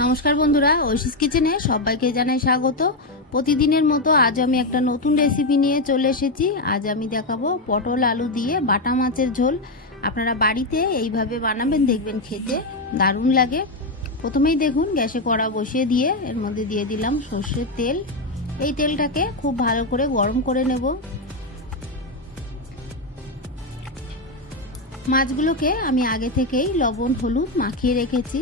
নমস্কার বন্ধুরা, ঐশীস কিচেনে সবাইকে জানাই স্বাগত। প্রতিদিনের মতো আজ আমি একটা নতুন রেসিপি নিয়ে চলে এসেছি। আজ আমি দেখাবো পটল আলু দিয়ে বাটা মাছের ঝোল। আপনারা বাড়িতে এইভাবে বানাবেন, দেখবেন খেতে দারুণ লাগে। প্রথমেই দেখুন গ্যাসে কড়া বসিয়ে দিয়ে এর মধ্যে দিয়ে দিলাম সর্ষের তেল। এই তেলটাকে খুব ভালো করে গরম করে নেব। মাছগুলোকে আমি আগে থেকেই লবণ হলুদ মাখিয়ে রেখেছি।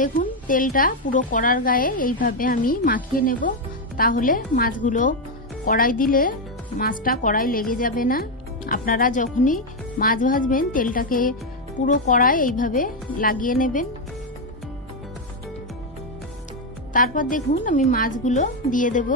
দেখুন তেলটা পুরো কড়ার গায়ে এইভাবে আমি মাখিয়ে নেব, তাহলে মাছগুলো কড়াই দিলে মাছটা কড়াই লেগে যাবে না। আপনারা যখনই মাছ ভাজবেন তেলটাকে পুরো কড়াই এইভাবে লাগিয়ে নেবেন। তারপর দেখুন আমি মাছগুলো দিয়ে দেব।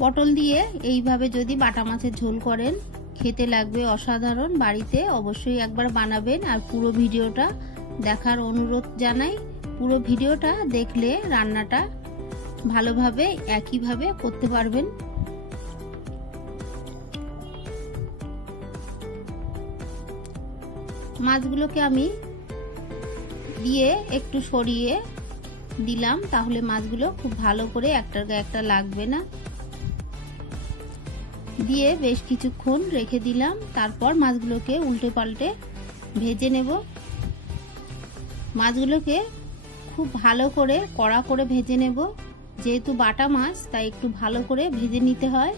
পটল দিয়ে এইভাবে যদি বাটা মাছের ঝোল করেন খেতে লাগবে অসাধারণ। বাড়িতে অবশ্যই একবার বানাবেন আর পুরো ভিডিওটা দেখার অনুরোধ জানাই। পুরো ভিডিওটা দেখলে রান্নাটা ভালোভাবে একইভাবে করতে পারবেন। মাছগুলোকে আমি দিয়ে একটু সরিয়ে দিলাম, তাহলে মাছগুলো খুব ভালো করে একটার গায়ে একটা লাগবে না। দিয়ে বেশ কিছুক্ষণ রেখে দিলাম। তারপর মাছগুলোকে উল্টে পাল্টে ভেজে নেব। মাছগুলোকে খুব ভালো করে কড়া করে ভেজে নেব। যেহেতু বাটা মাছ তাই একটু ভালো করে ভেজে নিতে হয়।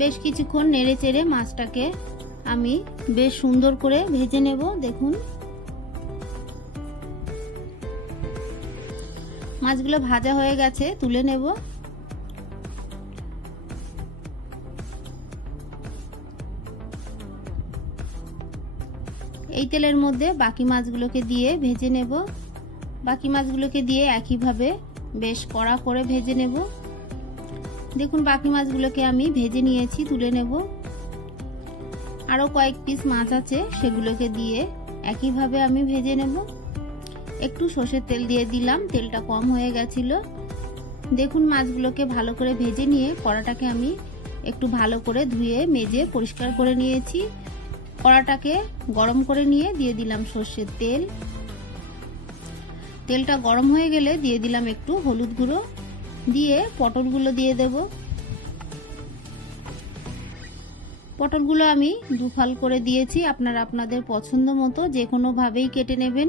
বেশ কিছুক্ষণ নেড়ে চেড়ে মাছটাকে আমি বেশ সুন্দর করে ভেজে নেব। দেখুন মাছগুলো ভাজা হয়ে গেছে, তুলে নেব। এই তেলের মধ্যে বাকি মাছগুলোকে দিয়ে ভেজে নেব। বাকি মাছগুলোকে দিয়ে একইভাবে বেশ কড়া করে ভেজে নেব। দেখুন বাকি মাছগুলোকে আমি ভেজে নিয়েছি, তুলে নেব। আরো কয়েক পিস মাছ আছে, সেগুলোকে দিয়ে একইভাবে আমি ভেজে নেব। একটু সর্ষের তেল দিয়ে দিলাম, তেলটা কম হয়ে গেছিল। দেখুন মাছগুলোকে ভালো করে ভেজে নিয়ে কড়াটাকে আমি একটু ভালো করে ধুয়ে মেজে পরিষ্কার করে নিয়েছি। কড়াটাকে গরম করে নিয়ে দিয়ে দিলাম সর্ষের তেল। তেলটা গরম হয়ে গেলে দিয়ে দিলাম একটু হলুদ গুঁড়ো, দিয়ে পটলগুলো দিয়ে দেব। পটলগুলো আমি দুফাল করে দিয়েছি, আপনারা আপনাদের পছন্দ মতো যে কোনো ভাবেই কেটে নেবেন।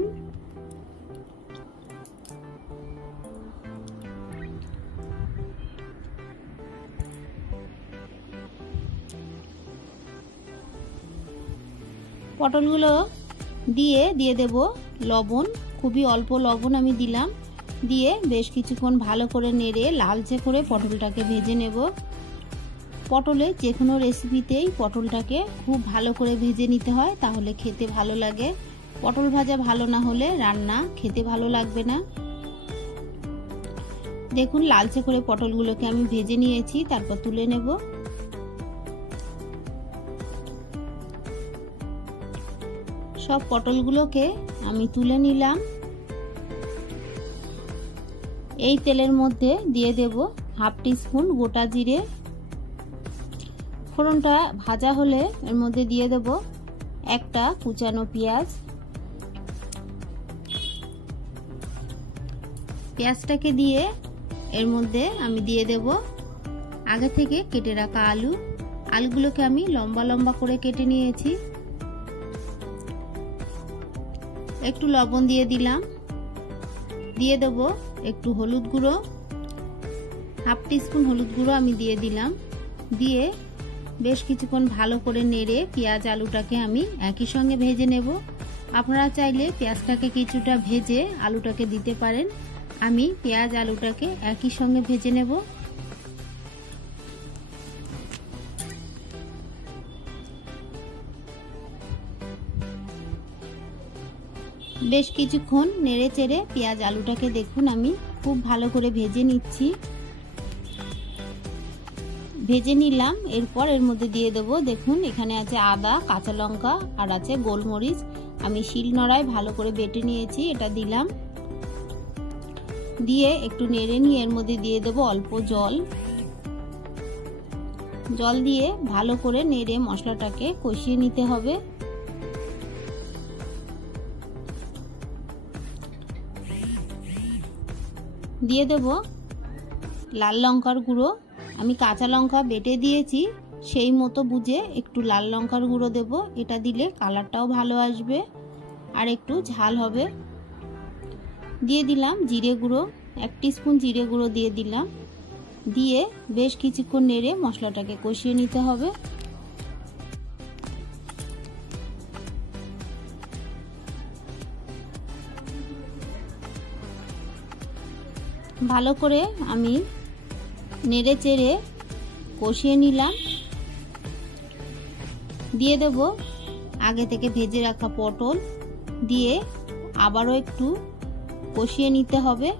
পটলগুলো দিয়ে দেব লবণ, খুবই অল্প লবণ আমি দিলাম। দিয়ে বেশ কিছুক্ষণ ভালো করে নেড়ে লালচে করে পটলটাকে ভেজে নেব। পটলে যে কোনো রেসিপিতেই পটলটাকে খুব ভালো করে ভেজে নিতে হয়, তাহলে খেতে ভালো লাগে। পটল ভাজা ভালো না হলে রান্না খেতে ভালো লাগবে না। দেখুন লালচে করে পটলগুলোকে আমি ভেজে নিয়েছি, তারপর তুলে নেব। সব পটলগুলোকে আমি তুলে নিলাম। এই তেলের মধ্যে দিয়ে দেব হাফ টিস্পুন গোটা জিরে। ফোড়নটা ভাজা হলে এর মধ্যে দিয়ে দেব একটা কুচানো পেঁয়াজ। পেঁয়াজটাকে দিয়ে এর মধ্যে আমি দিয়ে দেব আগে থেকে কেটে রাখা আলু। আলুগুলোকে আমি লম্বা লম্বা করে কেটে নিয়েছি। একটু লবণ দিয়ে দিলাম। দিয়ে দেব একটু হলুদ গুঁড়ো, হাফ টিস্পুন হলুদ গুঁড়ো আমি দিয়ে দিলাম। দিয়ে বেশ কিছুক্ষণ ভালো করে নেড়ে পেঁয়াজ আলুটাকে আমি একই সঙ্গে ভেজে নেব। আপনারা চাইলে পেঁয়াজটাকে কিছুটা ভেজে আলুটাকে দিতে পারেন। আমি পেঁয়াজ আলুটাকে একই সঙ্গে ভেজে নেব। বেশ কিছুক্ষণ নেড়ে চেড়ে পেঁয়াজ আলুটাকে দেখুন আমি খুব ভালো করে ভেজে নিচ্ছি। ভেজে নিলাম। এরপর এর মধ্যে দিয়ে দেবো, দেখুন এখানে আছে আদা, কাঁচা লঙ্কা আর আছে গোলমরিচ। আমি শিলনোড়ায় ভালো করে বেটে নিয়েছি, এটা দিলাম। দিয়ে একটু নেড়ে নিয়ে এর মধ্যে দিয়ে দেবো অল্প জল। জল দিয়ে ভালো করে নেড়ে মশলাটাকে কষিয়ে নিতে হবে। দিয়ে দেব লাল লঙ্কার গুঁড়ো। আমি কাঁচা লঙ্কা বেটে দিয়েছি, সেই মতো বুঝে একটু লাল লঙ্কার গুঁড়ো দেব। এটা দিলে কালারটাও ভালো আসবে আর একটু ঝাল হবে। দিয়ে দিলাম জিরে গুঁড়ো, 1 টিস্পুন জিরে গুঁড়ো দিয়ে দিলাম। দিয়ে বেশ কিছুক্ষণ নেড়ে মশলাটাকে কষিয়ে নিতে হবে। ভালো করে আমি নেড়ে চেড়ে কষিয়ে নিলাম। দিয়ে দেব আগে থেকে ভেজে রাখা পটল, দিয়ে আবারও একটু কষিয়ে নিতে হবে।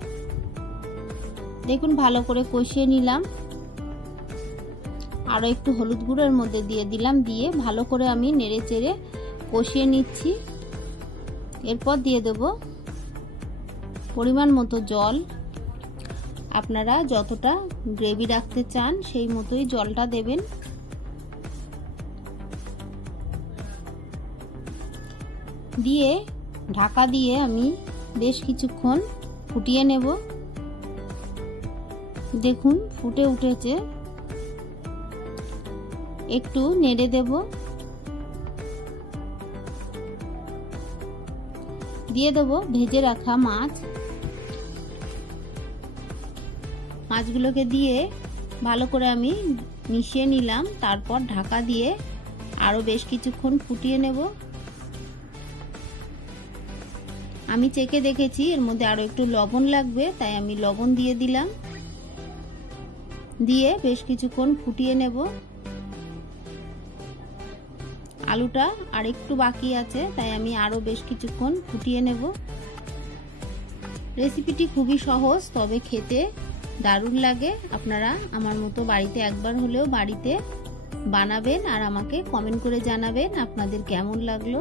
দেখুন ভালো করে কষিয়ে নিলাম। আরও একটু হলুদ গুঁড়োর মধ্যে দিয়ে দিলাম। দিয়ে ভালো করে আমি নেড়ে চেড়ে কষিয়ে নিচ্ছি। এরপর দিয়ে দেব পরিমাণ মতো জল। আপনারা যতটা গ্রেভি রাখতে চান সেই মতোই জলটা দেবেন। দিয়ে ঢাকা দিয়ে আমি বেশ কিছুক্ষণ ফুটিয়ে নেব। দেখুন ফুটে উঠেছে, একটু নেড়ে দেব। দিয়ে দেব ভেজে রাখা মাছ। মাছগুলোকে দিয়ে ভালো করে আমি মিশিয়ে নিলাম। তারপর ঢাকা দিয়ে আরো বেশ কিছুক্ষণ ফুটিয়ে নেব। আমি চেখে দেখেছি এর মধ্যে আরো একটু লবণ লাগবে, তাই আমি লবণ দিয়ে দিলাম। দিয়ে বেশ কিছুক্ষণ ফুটিয়ে নেব। আলুটা আর একটু বাকি আছে, তাই আমি আরো বেশ কিছুক্ষণ ফুটিয়ে নেব। রেসিপিটি খুবই সহজ, তবে খেতে দারুণ লাগে। আপনারা আমার মতো বাড়িতে একবার হলেও বাড়িতে বানাবেন আর আমাকে কমেন্ট করে জানাবেন আপনাদের কেমন লাগলো।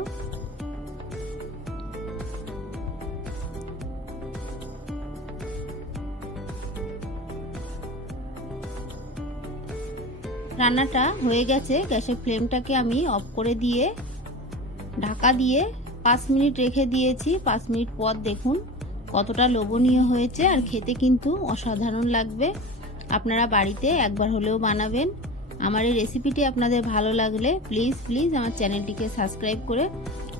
রান্নাটা হয়ে গেছে। গ্যাসের ফ্লেমটাকে আমি অফ করে দিয়ে ঢাকা দিয়ে 5 মিনিট রেখে দিয়েছি। 5 মিনিট পর দেখুন কতটা লোভনীয় হয়েছে আর খেতে কিন্তু অসাধারণ লাগবে। আপনারা বাড়িতে একবার হলেও বানাবেন। আমার এই রেসিপিটি আপনাদের ভালো লাগলে প্লিজ আমার চ্যানেলটিকে সাবস্ক্রাইব করে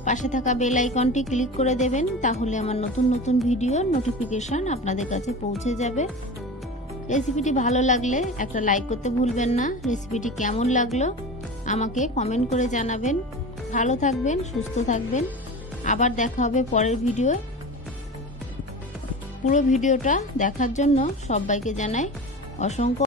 পাশে থাকা বেল আইকনটি ক্লিক করে দেবেন, তাহলে আমার নতুন ভিডিওর নোটিফিকেশন আপনাদের কাছে পৌঁছে যাবে। রেসিপিটি ভালো লাগলে একটা লাইক করতে ভুলবেন না। রেসিপিটি কেমন লাগলো আমাকে কমেন্ট করে জানাবেন। ভালো থাকবেন, সুস্থ থাকবেন। আবার দেখা হবে পরের ভিডিও। পুরো ভিডিওটা দেখার জন্য সবাইকে জানাই অসংখ্য